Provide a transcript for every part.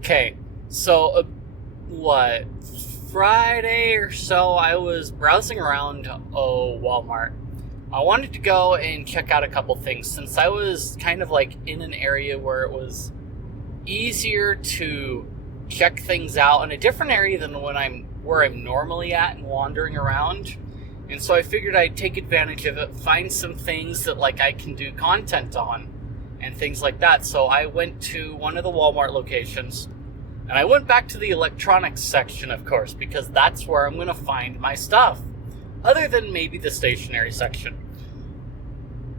Okay, so what? Friday or so, I was browsing around Walmart. I wanted to go and check out a couple things since I was kind of like in an area where it was easier to check things out in a different area than when I'm where I'm normally at and wandering around. And so I figured I'd take advantage of it, find some things that like I can do content on and things like that. So I went to one of the Walmart locations and I went back to the electronics section, of course, because that's where I'm going to find my stuff, other than maybe the stationery section.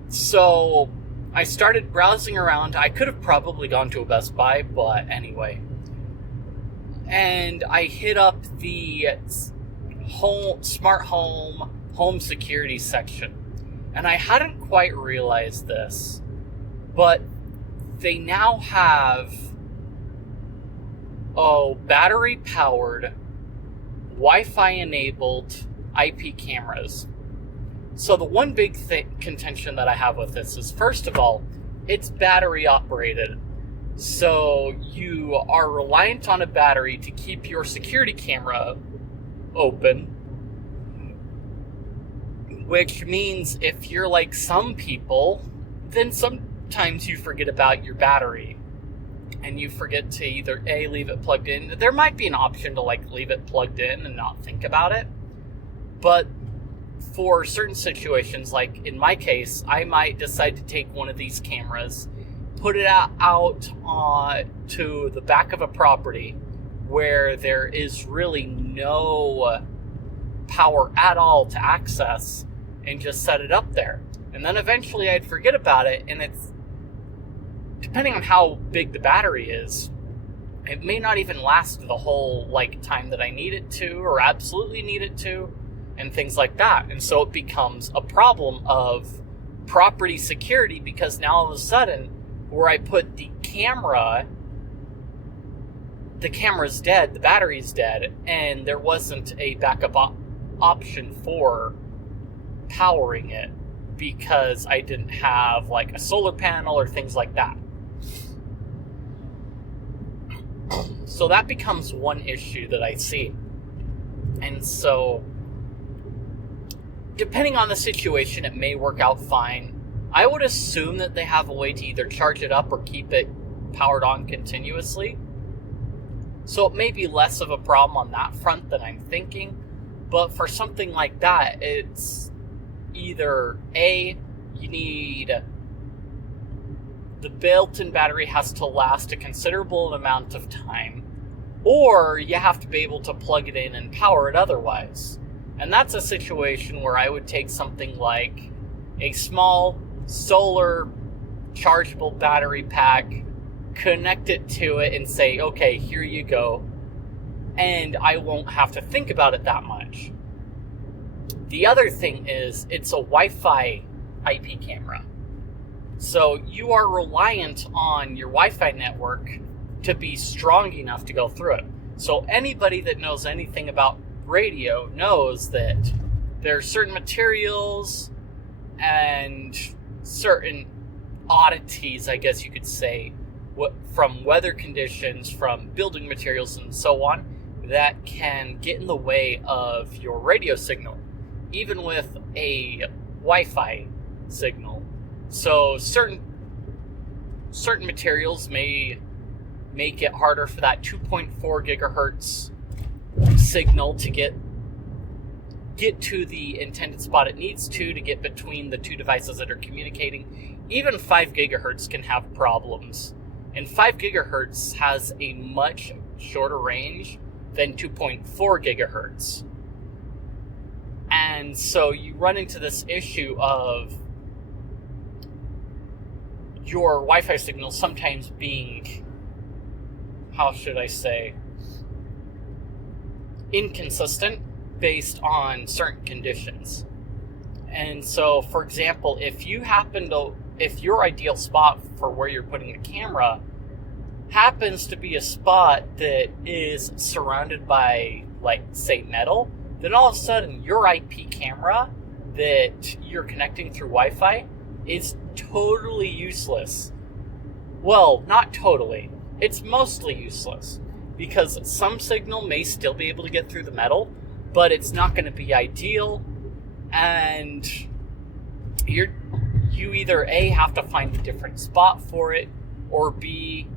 So I started browsing around. I could have probably gone to a Best Buy, but anyway. And I hit up the smart home security section. And I hadn't quite realized this, but they now have battery powered, Wi-Fi enabled IP cameras. So the one big contention that I have with this is, first of all, it's battery operated. So you are reliant on a battery to keep your security camera open, which means if you're like some people, then sometimes you forget about your battery and you forget to either A, leave it plugged in. There might be an option to like leave it plugged in and not think about it. But for certain situations, like in my case, I might decide to take one of these cameras, put it out to the back of a property where there is really no power at all to access, and just set it up there. And then eventually I'd forget about it, and it's, depending on how big the battery is, it may not even last the whole like time that I need it to, or absolutely need it to, and things like that. And so it becomes a problem of property security, because now all of a sudden, where I put the camera's dead, the battery's dead, and there wasn't a backup option for powering it because I didn't have like a solar panel or things like that. So that becomes one issue that I see. And so depending on the situation, it may work out fine. I would assume that they have a way to either charge it up or keep it powered on continuously. So it may be less of a problem on that front than I'm thinking. But for something like that, it's either A, you need the built-in battery has to last a considerable amount of time, or you have to be able to plug it in and power it otherwise. And that's a situation where I would take something like a small solar chargeable battery pack, connect it to it, and say, okay, here you go. And I won't have to think about it that much. The other thing is, it's a Wi-Fi IP camera. So you are reliant on your Wi-Fi network to be strong enough to go through it. So anybody that knows anything about radio knows that there are certain materials and certain oddities, I guess you could say, from weather conditions, from building materials and so on, that can get in the way of your radio signal, even with a Wi-Fi signal. So certain materials may make it harder for that 2.4 gigahertz signal to get to the intended spot it needs to get between the two devices that are communicating. Even 5 gigahertz can have problems. And 5 gigahertz has a much shorter range than 2.4 gigahertz. And so you run into this issue of your Wi-Fi signal sometimes being, how should I say, inconsistent based on certain conditions. And so, for example, if your ideal spot for where you're putting the camera happens to be a spot that is surrounded by, like, say, metal, then all of a sudden your IP camera that you're connecting through Wi-Fi is totally useless. Well, not totally. it's mostly useless because some signal may still be able to get through the metal, but it's not going to be ideal, and you either A, have to find a different spot for it, or B,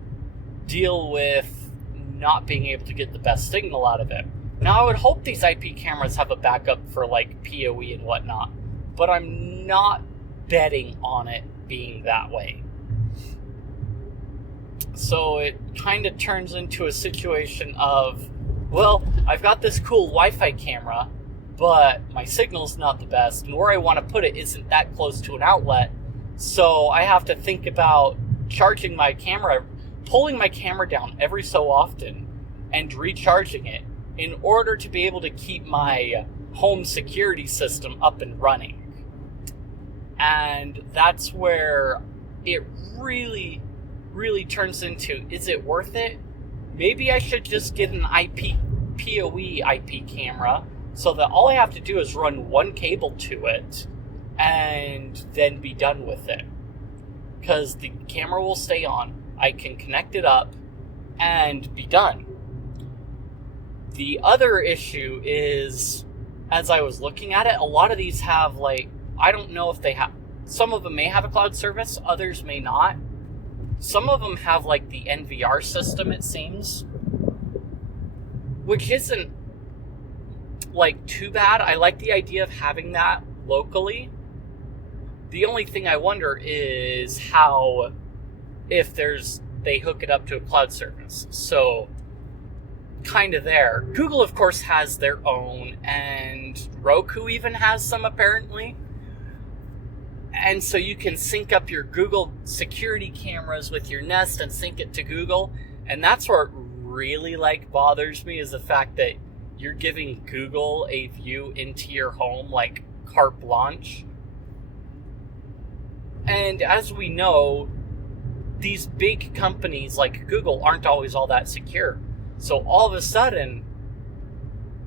deal with not being able to get the best signal out of it. Now, I would hope these IP cameras have a backup for like PoE and whatnot, but I'm not betting on it being that way. So it kind of turns into a situation of, well, I've got this cool Wi-Fi camera, but my signal's not the best, and where I want to put it isn't that close to an outlet, so I have to think about charging my camera, pulling my camera down every so often, and recharging it in order to be able to keep my home security system up and running. And that's where it really turns into, is it worth it? Maybe I should just get an PoE IP camera so that all I have to do is run one cable to it and then be done with it. Because the camera will stay on, I can connect it up and be done. The other issue is, as I was looking at it, a lot of these have I don't know if they have, some of them may have a cloud service, others may not. Some of them have the NVR system, it seems, which isn't too bad. I like the idea of having that locally. The only thing I wonder is how, if they hook it up to a cloud service. So kind of there. Google, of course, has their own, and Roku even has some apparently. And so you can sync up your Google security cameras with your Nest and sync it to Google. And that's where it really bothers me, is the fact that you're giving Google a view into your home carte blanche. And as we know, these big companies like Google aren't always all that secure. So all of a sudden,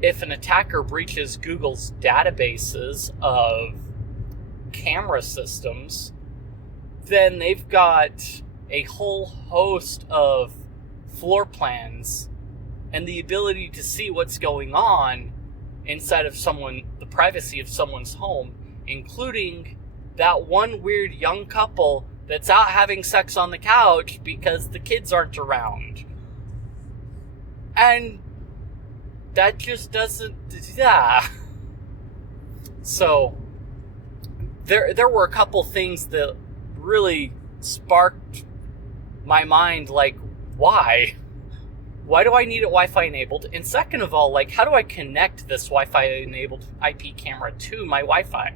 if an attacker breaches Google's databases of camera systems, then they've got a whole host of floor plans and the ability to see what's going on inside of the privacy of someone's home, including that one weird young couple that's out having sex on the couch because the kids aren't around. And that just doesn't, So there were a couple things that really sparked my mind, why? Why do I need it Wi-Fi enabled? And second of all, how do I connect this Wi-Fi enabled IP camera to my Wi-Fi?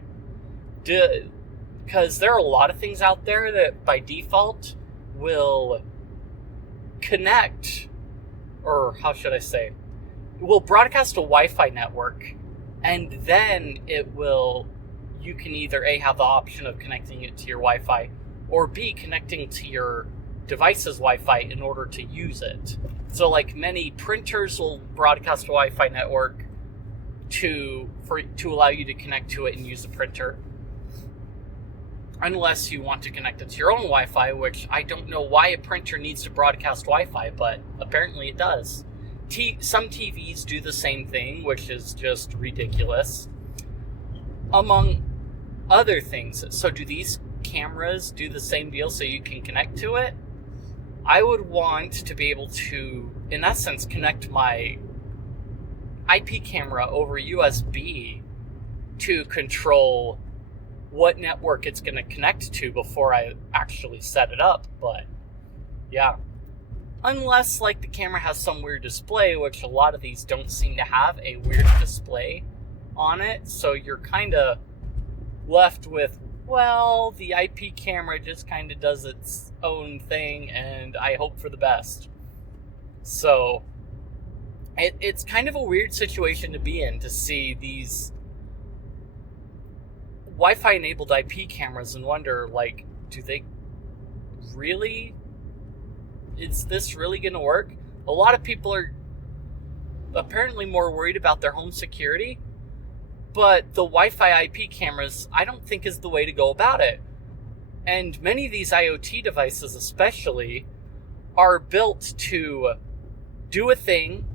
Because there are a lot of things out there that by default will connect, or how should I say, will broadcast a Wi-Fi network, and then you can either A, have the option of connecting it to your Wi-Fi, or B, connecting to your device's Wi-Fi in order to use it. So many printers will broadcast a Wi-Fi network to allow you to connect to it and use the printer, unless you want to connect it to your own Wi-Fi, which I don't know why a printer needs to broadcast Wi-Fi, but apparently it does. Some TVs do the same thing, which is just ridiculous, among other things. So do these cameras do the same deal so you can connect to it? I would want to be able to, in essence, connect my IP camera over USB to control what network it's going to connect to before I actually set it up. But yeah, unless the camera has some weird display, which a lot of these don't seem to have a weird display on it, so you're kind of left with, well, the IP camera just kind of does its own thing, and I hope for the best. So it's kind of a weird situation to be in, to see these Wi-Fi enabled IP cameras and wonder, do they really, is this really going to work? A lot of people are apparently more worried about their home security, but the Wi-Fi IP cameras, I don't think, is the way to go about it. And many of these IoT devices especially are built to do a thing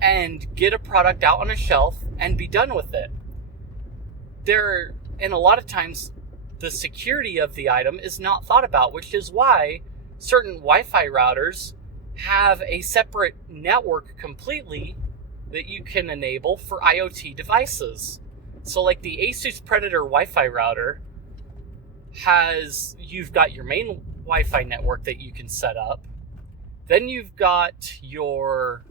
and get a product out on a shelf and be done with it. And a lot of times the security of the item is not thought about, which is why certain Wi-Fi routers have a separate network completely that you can enable for IoT devices. So like the Asus Predator Wi-Fi router you've got your main Wi-Fi network that you can set up. Then you've got your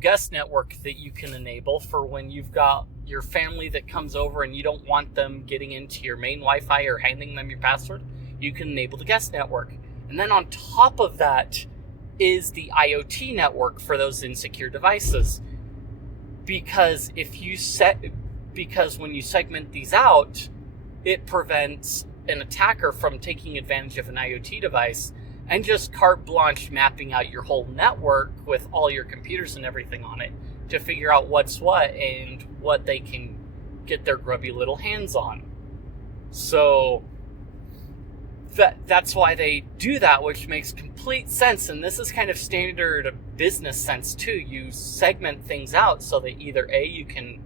guest network that you can enable for when you've got your family that comes over and you don't want them getting into your main Wi-Fi or handing them your password. You can enable the guest network. And then on top of that is the IoT network for those insecure devices. Because when you segment these out, it prevents an attacker from taking advantage of an IoT device and just carte blanche mapping out your whole network with all your computers and everything on it to figure out what's what and what they can get their grubby little hands on. So that's why they do that, which makes complete sense. And this is kind of standard business sense too. You segment things out so that either A, you can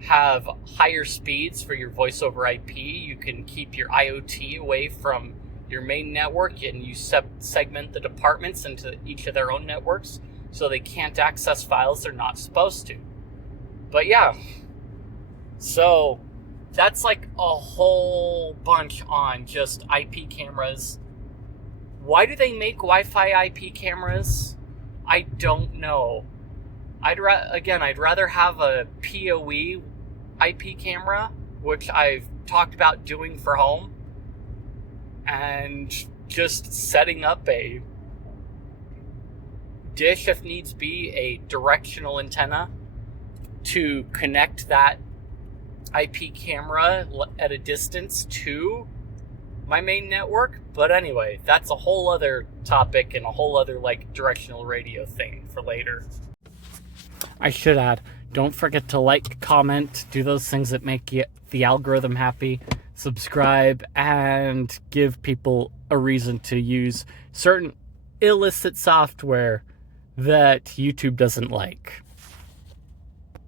have higher speeds for your voice over IP, you can keep your IoT away from your main network, and you segment the departments into each of their own networks so they can't access files they're not supposed to. But yeah, so that's like a whole bunch on just IP cameras. Why do they make Wi-Fi IP cameras? I don't know. I'd rather have a PoE IP camera, which I've talked about doing for home, and just setting up a dish, if needs be, a directional antenna to connect that IP camera at a distance to my main network. But anyway, that's a whole other topic and a whole other directional radio thing for later. I should add, don't forget to like, comment, do those things that make the algorithm happy, subscribe, and give people a reason to use certain illicit software that YouTube doesn't like.